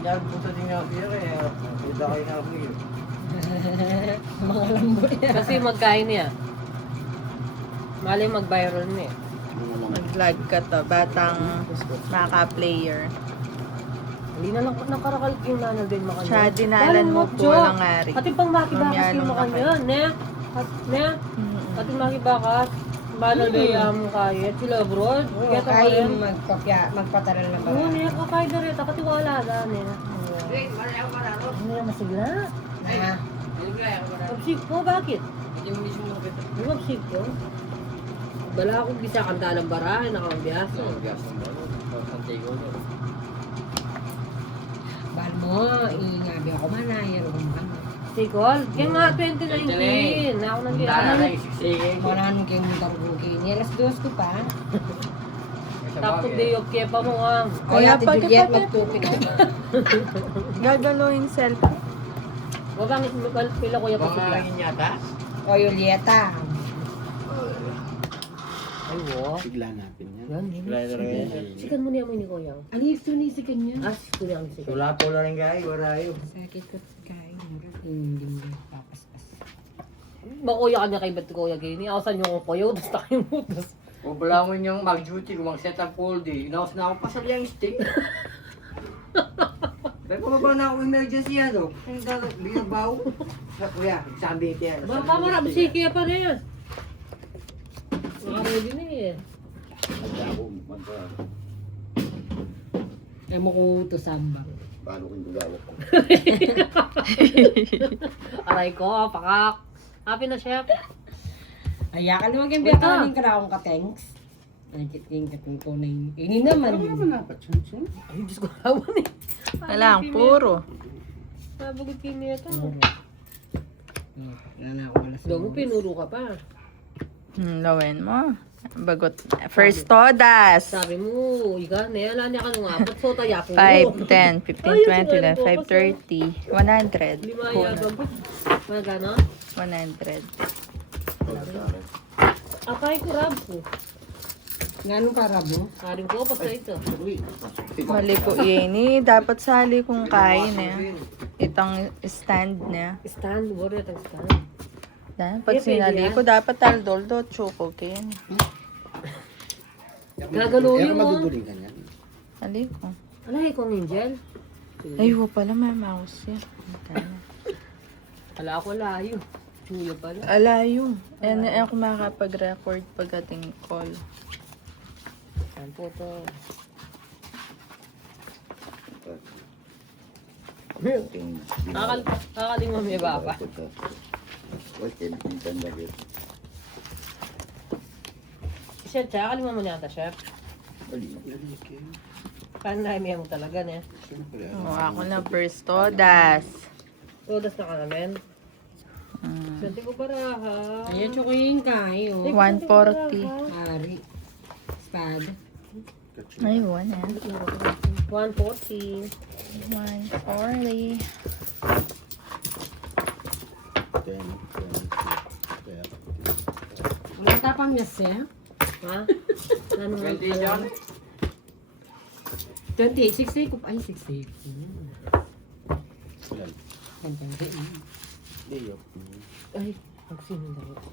dahil punta din nga kaya kaya punta kayo na ako yun. Mga lambo yan. Kasi magkain niya. Mali mag-viral niya. Mag-vlog ka to, batang maka-player. Hindi na lang nakarakal yung nana din makanya. Siya dinalan mo po ng ari. Pati pang makibakas Mamyalo yung na makanya. Ne? Pati makibakas. Bala na mo kaya. Sila abroad. Oo, Kaya kaya rin. magpataral na ba? Oo, niya kakay na rin. Katiwala na niya. Hindi na masigla. Ah, Mabsig ko, bakit? Hindi mabsig ko. Bala akong bisa kanta ng barahe, nakamabiyasa. bahal mo, ingabi ako manayar ko man. Sikol? Kaya nga, 2019. Ako nang Wala nung kayo mong tarubukin. Alas 2 ko pa. Tapos di yung kepa mo nga. Kaya Kaya Ate pag- Juliet, magtupik ka. Gagaloin selfie. Wag ang pila kuya pa sigla. yata? O, Julieta. Ay, wo. Sigla natin yan. Yan, yan. Sikan mo niya mo ni kuya. Ano yung sunisikan niya? Ah, sikuya ang sikan. Wala po lang guys, wala yun. Sakit ko kain. Hindi papaspas. Makuya ka niya kay ba't kuya gini. Awasan niyo kong kuya, tapos tayo mo. O bala mo niyang mag-duty, kung mag-set up all day. Inaos na ako pasal yung stick. May pababa na ako emergency ano. Ang binabaw. Kuya, sabi ito yan. Baka marami sikiya pa rin yan. Ready na eh. Ay mo ko to samba. Paano kung gagawa ko? Aray ko, pakak. Happy na chef. Ay, ka naman kayong Wait biya ka. ka ng karawang ka-thanks. Ay, kiting katong tunay. Ini naman. Ay, Diyos ko, hawan eh. Wala, puro. Nabagod kayo niya ito. Wala na ako wala sa Doon mo, pinuro ka pa. Lawin mo. Bagot. First todas. Sabi mo, ika, nayala niya ka nung apat. So, taya po. 5, 10, 15, 20, 5, 30, 100. Lima yagam. Mga gano'n? 100. Akay ko, rab ko. Ganong para mo? Karin ko, basta ito. Mali ko ini. Dapat sali kong kain eh. Itang stand niya. Stand, worry at stand. Dan, pag Eh, pwede sinali yan. ko, dapat taldoldo, choco kin. Gagaluhin mo. Maduduling ka niyan. Sali ko. Alay ko, Angel. Ay, pala may mouse yan. Ala ako, layo. Chuya pala. Alayo. Ayan na ako makakapag-record pagdating call. Saan po to? Kakaling mo may baba. Chef, kakaling mo niya ata, chef. Paano na mo talaga niya? Oh, ako na first todas. Todas na ka namin. Santi ko baraha. Ayan, chokoyin ka. Ayo. 140. Ari. Spad. Ay, 1 yan. 140. 140. Wala tapang niya siya. Ha? Ano nga 20 dyan? 28, 60 ko. Ay, 60. Ay, magsinundan ako.